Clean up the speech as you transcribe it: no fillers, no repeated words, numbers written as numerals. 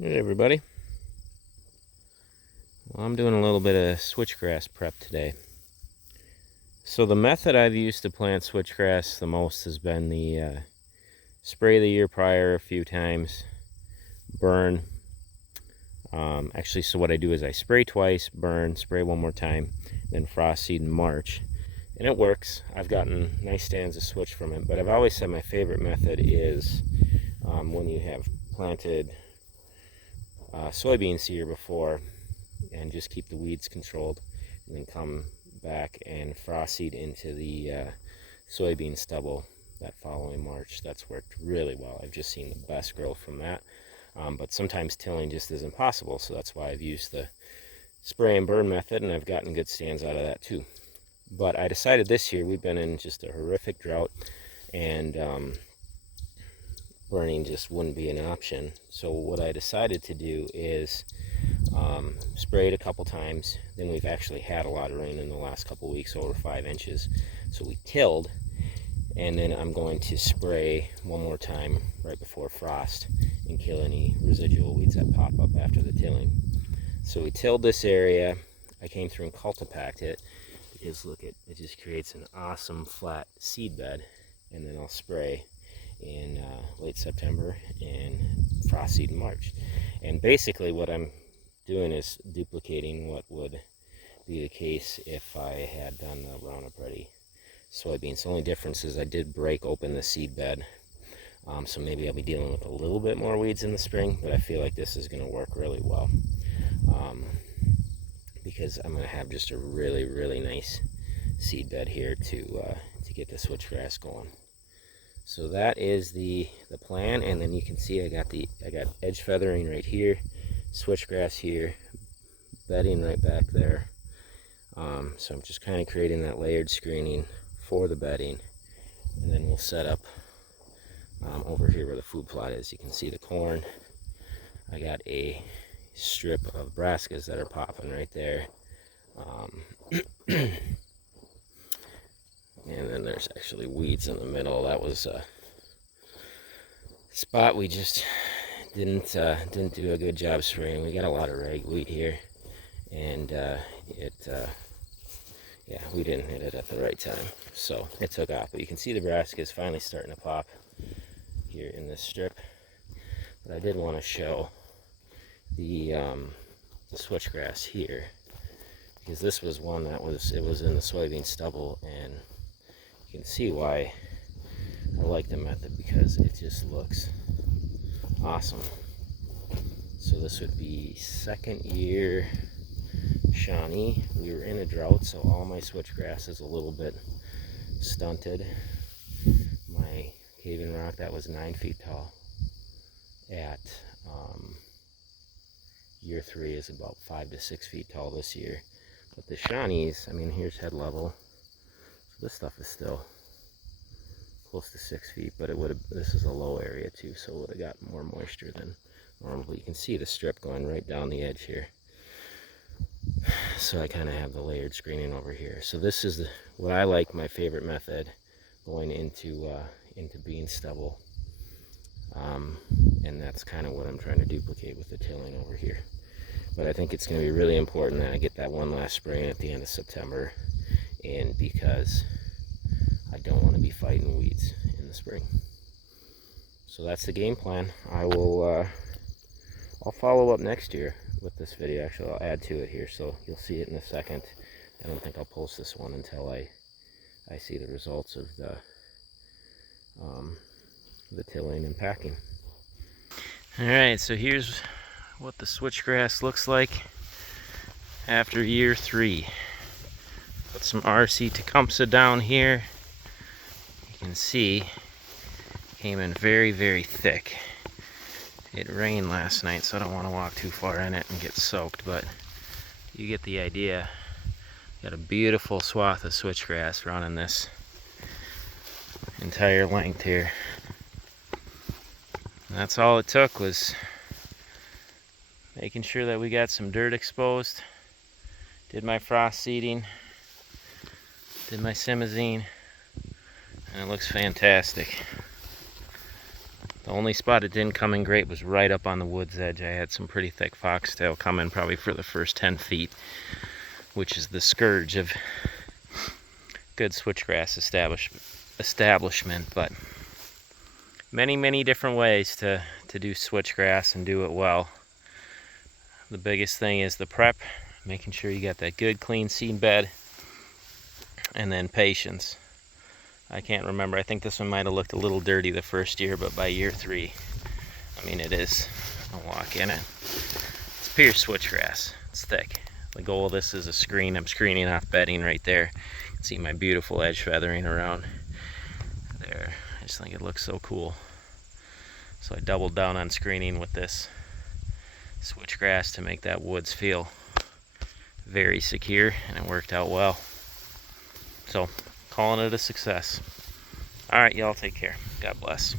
Hey everybody. Well, I'm doing a little bit of switchgrass prep today. So the method I've used to plant switchgrass the most has been the spray the year prior a few times, burn. Actually, so what I do is I spray twice, burn, spray one more time, then frost seed in March. And it works. I've gotten nice stands of switch from it, but I've always said my favorite method is when you have planted soybeans the year before and just keep the weeds controlled, and then come back and frost seed into the soybean stubble that following March. That's worked really well. I've just seen the best growth from that. But sometimes tilling just isn't possible, so that's why I've used the spray and burn method, and I've gotten good stands out of that too. But I decided this year, we've been in just a horrific drought, and burning just wouldn't be an option. So what I decided to do is sprayed a couple times. Then we've actually had a lot of rain in the last couple weeks, over 5 inches. So we tilled, and then I'm going to spray one more time right before frost and kill any residual weeds that pop up after the tilling. So we tilled this area. I came through and cultipacked it because look, it just creates an awesome flat seed bed. And then I'll spray in late September and frost seed in March. And basically what I'm doing is duplicating what would be the case if I had done the Roundup Ready soybeans. The only difference is I did break open the seed bed, so maybe I'll be dealing with a little bit more weeds in the spring, but I feel like this is going to work really well because I'm going to have just a really nice seed bed here to get the switchgrass going. So that is the plan, and then you can see I got edge feathering right here, switchgrass here, bedding right back there. So I'm just kind of creating that layered screening for the bedding, and then we'll set up over here where the food plot is. You can see the corn. I got a strip of brassicas that are popping right there. And then there's actually weeds in the middle. That was a spot we just didn't do a good job spraying. We got a lot of ragweed here, and yeah, we didn't hit it at the right time, so it took off. But you can see the brassica is finally starting to pop here in this strip. But I did want to show the switchgrass here, because this was one that was in the soybean stubble, and you can see why I like the method, because it just looks awesome. So this would be second year Shawnee. We were in a drought, so all my switchgrass is a little bit stunted. My cave-in rock, that was 9 feet tall at year 3, is about 5 to 6 feet tall this year. But the Shawnees, I mean, here's head level, so this stuff is still close to 6 feet, but this is a low area too, so it would have got more moisture than normal. You can see the strip going right down the edge here. So I kind of have the layered screening over here. So this is what I like, my favorite method, going into bean stubble, and that's kind of what I'm trying to duplicate with the tilling over here. But I think it's going to be really important that I get that one last spray in at the end of September, and because I don't want to be fighting weeds in the spring. So that's the game plan. I'll follow up next year with this video. Actually, I'll add to it here, so you'll see it in a second. I don't think I'll post this one until I see the results of the tilling and packing. Alright, so here's what the switchgrass looks like after year 3. Put some RC Tecumseh down here. You can see came in very thick. It rained last night, so I don't want to walk too far in it and get soaked, but you get the idea. Got a beautiful swath of switchgrass running this entire length here. And that's all it took, was making sure that we got some dirt exposed. Did my frost seeding, did my simazine, and it looks fantastic. The only spot it didn't come in great was right up on the wood's edge. I had some pretty thick foxtail come in probably for the first 10 feet, which is the scourge of good switchgrass establishment. But many different ways to do switchgrass and do it well. The biggest thing is the prep, making sure you got that good clean seed bed, and then patience. I can't remember, I think this one might have looked a little dirty the first year, but by year 3, I mean, it is a walk in it. It's pure switchgrass, it's thick. The goal of this is a screen. I'm screening off bedding right there. You can see my beautiful edge feathering around there. I just think it looks so cool. So I doubled down on screening with this switchgrass to make that woods feel very secure, and it worked out well. So, calling it a success. All right, y'all, take care. God bless.